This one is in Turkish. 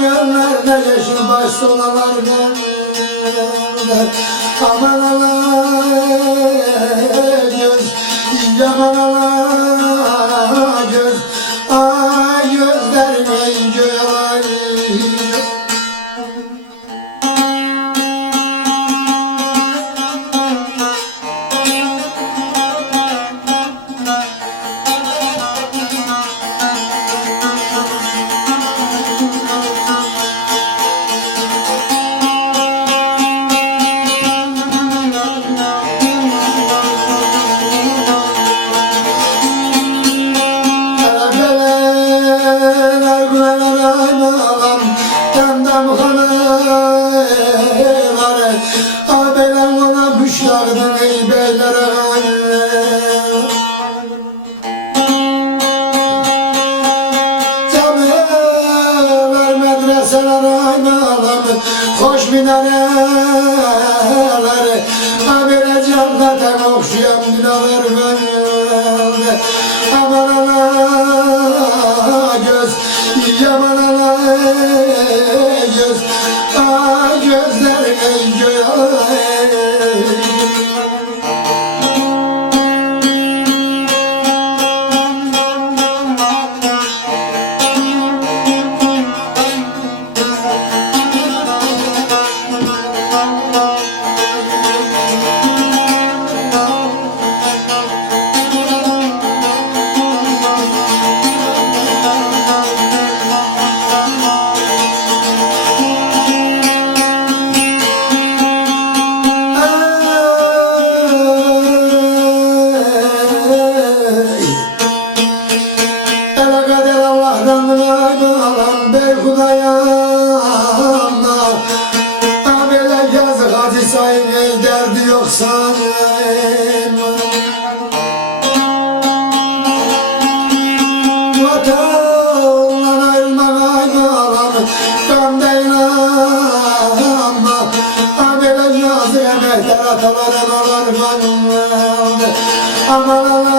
gönlerde yeşil baş solalar bende. Aman ala göz, yaman ala göz, ay gözlerime göğe. Hoş minareler, habire cennete okşayan binalar bende. Aman ala göz, yaman ala göz, ay gözlerine göğe. Derdi yok sanırım. Vatandan ayrılmak aynalam, kan değil ama amele yazı emekler atalarım alarım. Aman Allah